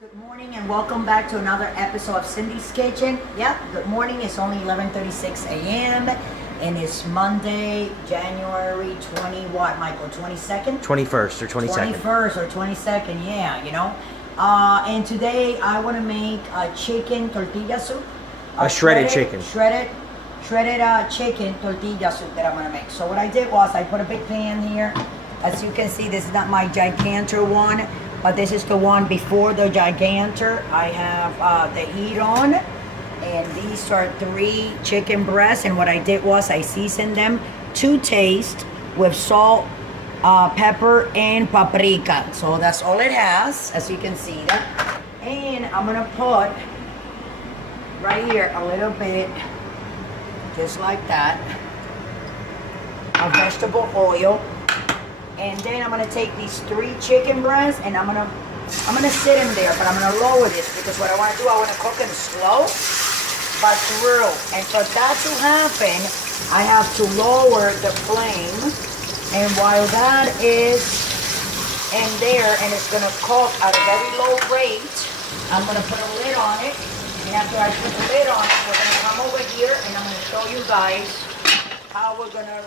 Good morning and welcome back to another episode of Cindy's Kitchen. Yep, good morning. It's only 11:36 a.m. and it's Monday, January 20 what, Michael? 22nd? 21st or 22nd. 21st or 22nd, yeah, you know. And today I want to make a chicken tortilla soup. A shredded chicken. Shredded chicken tortilla soup that I'm going to make. So what I did was I put a big pan here. As you can see, this is not my gigantor one, but this is the one before the gigantor. I have the heat on, and these are 3 chicken breasts, and what I did was I seasoned them to taste with salt, pepper, and paprika. So that's all it has, as you can see that. And I'm gonna put right here a little bit, just like that, of vegetable oil. And then I'm gonna take these 3 chicken breasts and I'm gonna sit them there, but I'm gonna lower this because what I wanna do, I wanna cook them slow but through. And for that to happen, I have to lower the flame. And while that is in there and it's gonna cook at a very low rate, I'm gonna put a lid on it. And after I put the lid on it, we're gonna come over here and I'm gonna show you guys how we're gonna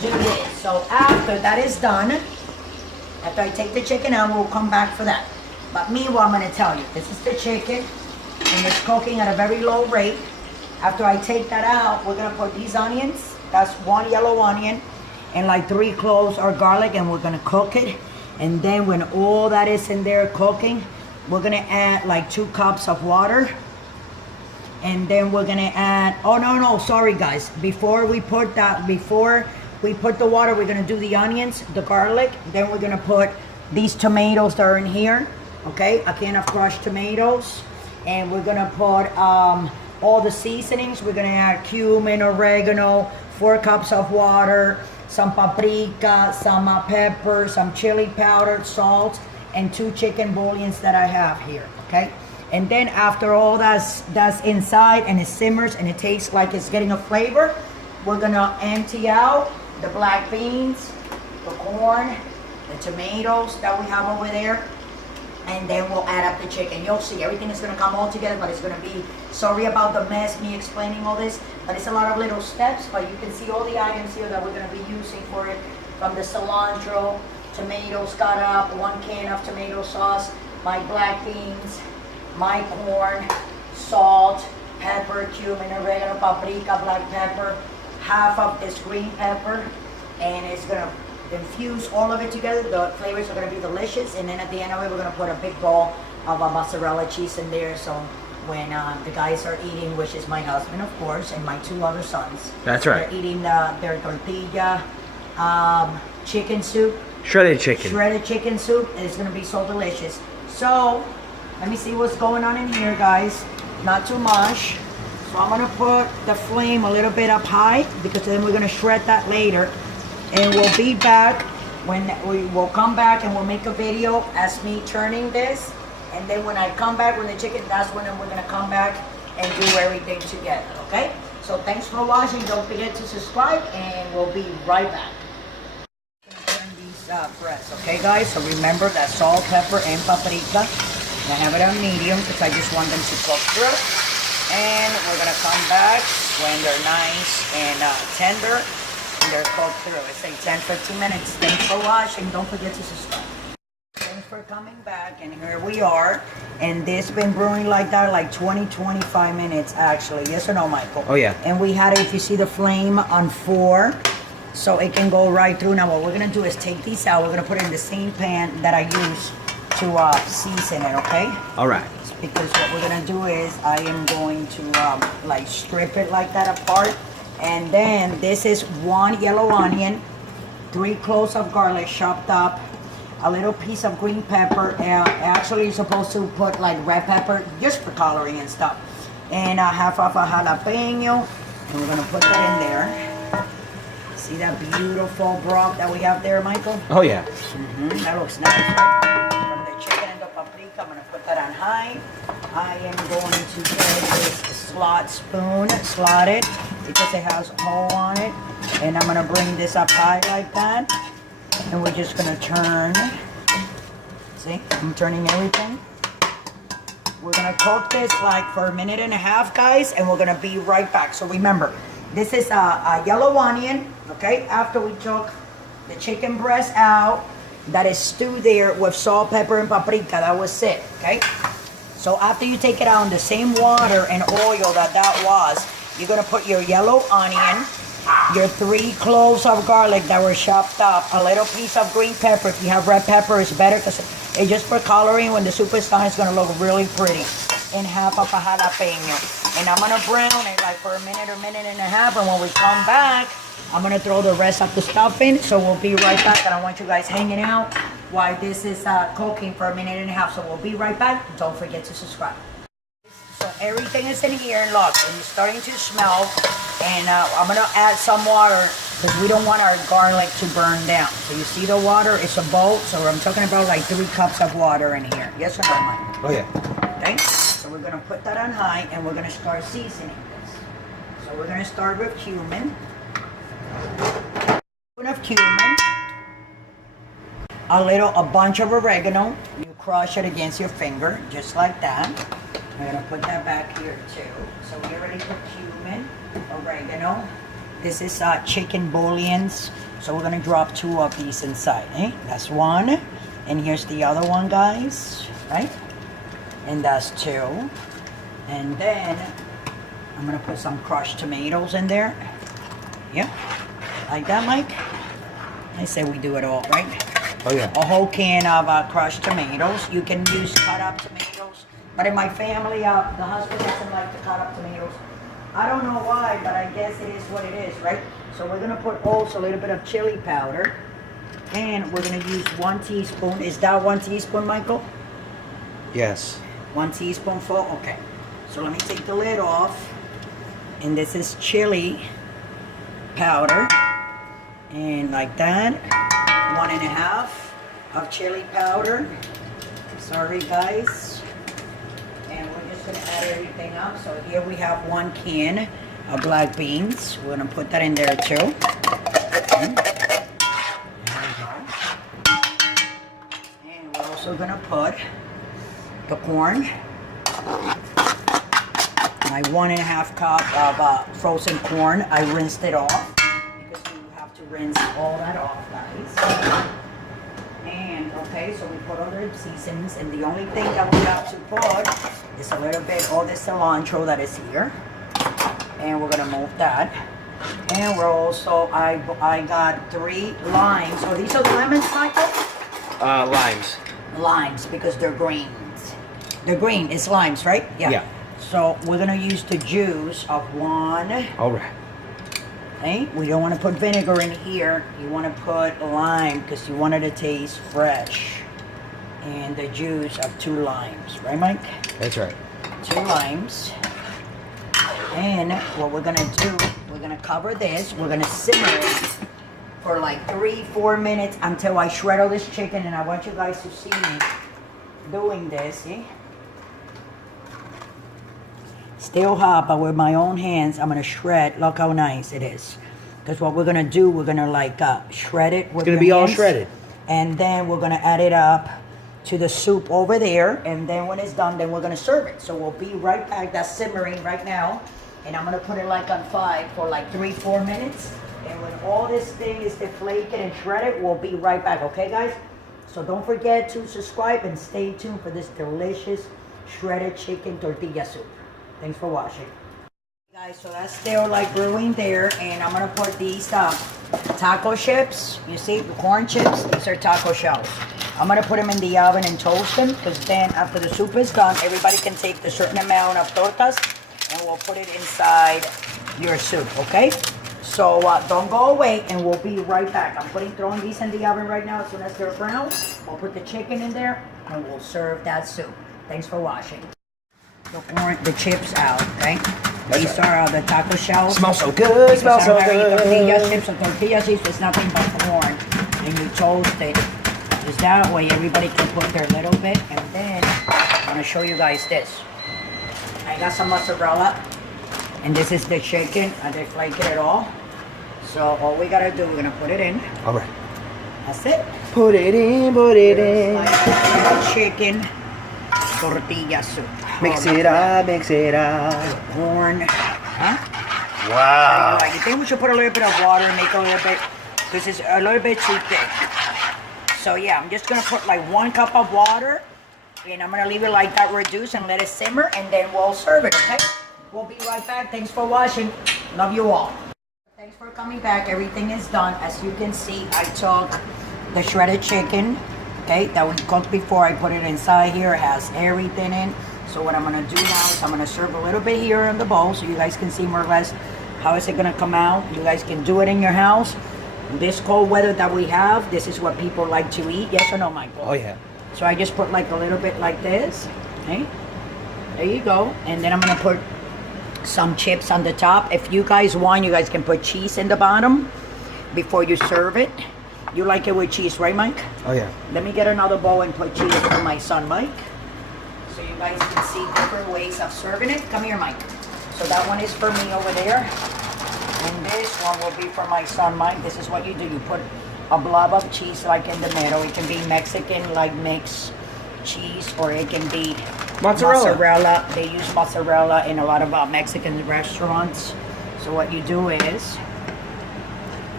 do this. So after that is done, after I take the chicken out, we'll come back for that. But meanwhile, I'm gonna tell you, this is the chicken and it's cooking at a very low rate. After I take that out, we're gonna put these onions. That's 1 yellow onion and like 3 cloves of garlic, and we're gonna cook it. And then when all that is in there cooking, we're gonna add like 2 cups of water. And then we're gonna add, oh no, sorry guys. Before we put the water, we're gonna do the onions, the garlic. Then we're gonna put these tomatoes that are in here, okay? A can of crushed tomatoes. And we're gonna put all the seasonings. We're gonna add cumin, oregano, 4 cups of water, some paprika, some pepper, some chili powder, salt, and 2 chicken bouillons that I have here, okay? And then after all that's inside and it simmers and it tastes like it's getting a flavor, we're gonna empty out the black beans, the corn, the tomatoes that we have over there, and then we'll add up the chicken. You'll see everything is gonna come all together, but it's gonna be, sorry about the mess, me explaining all this, but it's a lot of little steps, but you can see all the items here that we're gonna be using for it, from the cilantro, tomatoes cut up, 1 can of tomato sauce, my black beans, my corn, salt, pepper, cumin, oregano, paprika, black pepper, half of this green pepper, and it's gonna infuse all of it together. The flavors are gonna be delicious, and then at the end of it, we're gonna put a big ball of mozzarella cheese in there. So when the guys are eating, which is my husband, of course, and my 2 other sons, that's right, they're eating their tortilla chicken soup, shredded chicken soup. It's gonna be so delicious. So let me see what's going on in here, guys. Not too much. So I'm gonna put the flame a little bit up high because then we're gonna shred that later. And we'll be back when we will come back and we'll make a video as me turning this. And then when I come back with the chicken, that's when we're gonna come back and do everything together, okay? So thanks for watching. Don't forget to subscribe and we'll be right back. Turn these breasts, okay guys? So remember that salt, pepper, and paprika. And I have it on medium because I just want them to cook through. And we're gonna come back when they're nice and tender and they're cooked through. It's like 10-15 minutes. Thanks for watching. Don't forget to subscribe. Thanks for coming back, and here we are. And this been brewing like that like 20-25 minutes actually. Yes or no, Michael? Oh yeah. And we had it, if you see the flame, on 4. So it can go right through. Now what we're gonna do is take these out. We're gonna put it in the same pan that I use to season it, okay? All right. Because what we're gonna do is I am going to like strip it like that apart. And then this is 1 yellow onion, 3 cloves of garlic chopped up, a little piece of green pepper. Actually, you're supposed to put like red pepper just for coloring and stuff. And half of a jalapeno. And we're gonna put that in there. See that beautiful broth that we have there, Michael? Oh yeah. That looks nice. From the chicken and the paprika, I'm gonna put that on high. I am going to get this slot spoon, slot it, because it has a hole on it. And I'm gonna bring this up high like that. And we're just gonna turn. See, I'm turning everything. We're gonna cook this like for 1.5 minutes, guys, and we're gonna be right back. So remember, this is a yellow onion, okay? After we took the chicken breast out, that is stewed there with salt, pepper, and paprika. That was it, okay? So after you take it out in the same water and oil that was, you're gonna put your yellow onion, your 3 cloves of garlic that were chopped up, a little piece of green pepper. If you have red pepper, it's better because it's just for coloring. When the soup is done, it's gonna look really pretty. And half of a jalapeno. And I'm gonna brown it like for a minute or 1.5 minutes. And when we come back, I'm gonna throw the rest of the stuff in. So we'll be right back. And I want you guys hanging out while this is cooking for a 1.5 minutes. So we'll be right back. Don't forget to subscribe. So everything is in here, and look, and it's starting to smell. And I'm gonna add some water because we don't want our garlic to burn down. So you see the water, it's a bowl. So I'm talking about like 3 cups of water in here. Yes or no, Mike? Oh yeah. Okay, so we're gonna put that on high and we're gonna start seasoning this. So we're gonna start with cumin. Of cumin. A bunch of oregano. You crush it against your finger, just like that. I'm gonna put that back here too. So we already put cumin, oregano. This is chicken bouillons. So we're gonna drop 2 of these inside. That's 1. And here's the other one, guys. Right? And that's 2. And then I'm gonna put some crushed tomatoes in there. Yeah. Like that, Mike? I say we do it all, right? Oh yeah. A whole can of crushed tomatoes. You can use cut up tomatoes. But in my family, the husband doesn't like to cut up tomatoes. I don't know why, but I guess it is what it is, right? So we're gonna put also a little bit of chili powder. And we're gonna use 1 teaspoon. Is that 1 teaspoon, Michael? Yes. 1 teaspoonful? Okay. So let me take the lid off. And this is chili powder. And like that. 1.5 of chili powder. Sorry, guys. And we're just gonna add everything up. So here we have 1 can of black beans. We're gonna put that in there too. Okay. There we go. And we're also gonna put the corn. My 1.5 cup of frozen corn. I rinsed it off because you have to rinse all that off, guys. And okay, so we put all the seasonings, and the only thing that we have to put is a little bit all the cilantro that is here. And we're gonna move that. And we're also, I got 3 limes. Oh, these are lemons, Michael? Limes. Limes, because they're greens. They're green, it's limes, right? Yeah. So we're gonna use the juice of 1. All right. Okay, we don't want to put vinegar in here. You want to put lime because you want it to taste fresh. And the juice of 2 limes, right, Mike? That's right. 2 limes. And what we're gonna do, we're gonna cover this. We're gonna simmer it for like 3-4 minutes until I shred all this chicken. And I want you guys to see me doing this. See? Still hot, but with my own hands, I'm gonna shred. Look how nice it is. Because what we're gonna do, we're gonna like shred it with It's gonna your be all hands. shredded. And then we're gonna add it up to the soup over there. And then when it's done, then we're gonna serve it. So we'll be right back. That's simmering right now. And I'm gonna put it like on 5 for like 3-4 minutes. And when all this thing is deflated and shredded, we'll be right back. Okay, guys? So don't forget to subscribe and stay tuned for this delicious shredded chicken tortilla soup. Thanks for watching. Guys, so that's still like brewing there, and I'm gonna put these taco chips. You see the corn chips? These are taco shells. I'm gonna put them in the oven and toast them, because then after the soup is done, everybody can take a certain amount of tortas and we'll put it inside your soup, okay? So don't go away, and we'll be right back. I'm throwing these in the oven right now. As soon as they're brown, we'll put the chicken in there and we'll serve that soup. Thanks for watching. The chips out, okay? These are the taco shells. Smells so good. Smells so good. Tortilla chips. So tortilla chips is nothing but corn, and you toast it. Just that way, everybody can put their little bit. And then I'm gonna show you guys this. I got some mozzarella, and this is the chicken. I deflated it all. So all we gotta do, we're gonna put it in. All right. That's it. Put it in. Put it in. Like chicken. tortilla soup. Mix it up, mix it up. Corn. Huh? Wow. You think we should put a little bit of water and make a little bit, this is a little bit too thick. So yeah, I'm just gonna put like 1 cup of water and I'm gonna leave it like that reduced and let it simmer and then we'll serve it, okay? We'll be right back. Thanks for watching. Love you all. Thanks for coming back. Everything is done. As you can see, I took the shredded chicken, okay, that we cooked before. I put it inside here. It has everything in. So what I'm gonna do now is I'm gonna serve a little bit here in the bowl so you guys can see more or less how is it gonna come out. You guys can do it in your house. This cold weather that we have, this is what people like to eat. Yes or no, Michael? Oh yeah. So I just put like a little bit like this, okay? There you go. And then I'm gonna put some chips on the top. If you guys want, you guys can put cheese in the bottom before you serve it. You like it with cheese, right, Mike? Oh yeah. Let me get another bowl and put cheese for my son, Mike. So you guys can see different ways of serving it. Come here, Mike. So that one is for me over there. And this one will be for my son, Mike. This is what you do. You put a blob of cheese like in the middle. It can be Mexican, like mixed cheese, or it can be mozzarella. They use mozzarella in a lot of Mexican restaurants. So what you do is,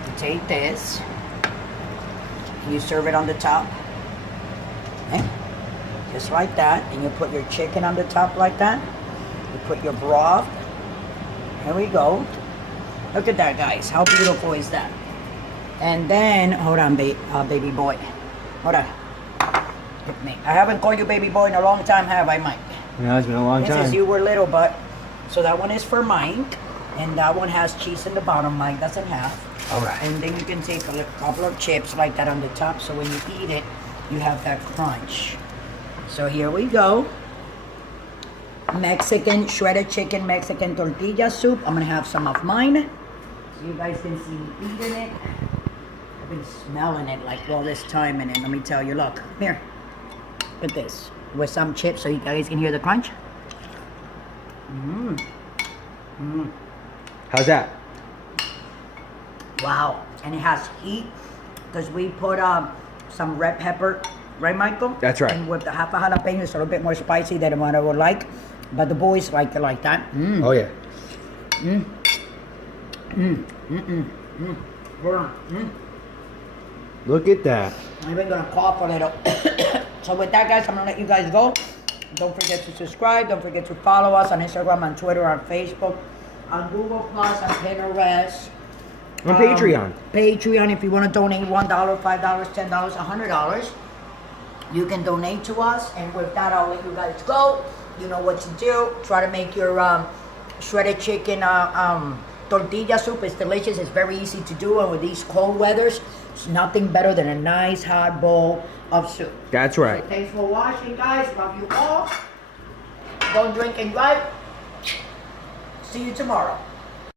you take this, you serve it on the top, okay? Just like that, and you put your chicken on the top like that. You put your broth. Here we go. Look at that, guys. How beautiful is that? And then, hold on, baby boy. Hold on. With me. I haven't called you baby boy in a long time, have I, Mike? No, it's been a long time. Since you were little, but so that one is for Mike, and that one has cheese in the bottom. Mike doesn't have. All right. And then you can take a couple of chips like that on the top, so when you eat it, you have that crunch. So here we go. Mexican shredded chicken, Mexican tortilla soup. I'm gonna have some of mine, so you guys can see me eating it. I've been smelling it like all this time, and then let me tell you, look, come here. Look at this, with some chips, so you guys can hear the crunch. How's that? Wow, and it has heat because we put some red pepper, right, Michael? That's right. And with the half a jalapeno, it's a little bit more spicy than what I would like, but the boys like it like that. Oh yeah. Look at that. I'm even gonna cough a little. So with that, guys, I'm gonna let you guys go. Don't forget to subscribe. Don't forget to follow us on Instagram, on Twitter, on Facebook, on Google Plus, on Pinterest. On Patreon. Patreon, if you want to donate $1, $5, $10, $100, you can donate to us. And with that, I'll let you guys go. You know what to do. Try to make your shredded chicken tortilla soup. It's delicious. It's very easy to do. And with these cold weathers, it's nothing better than a nice hot bowl of soup. That's right. So thanks for watching, guys. Love you all. Don't drink and drive. See you tomorrow.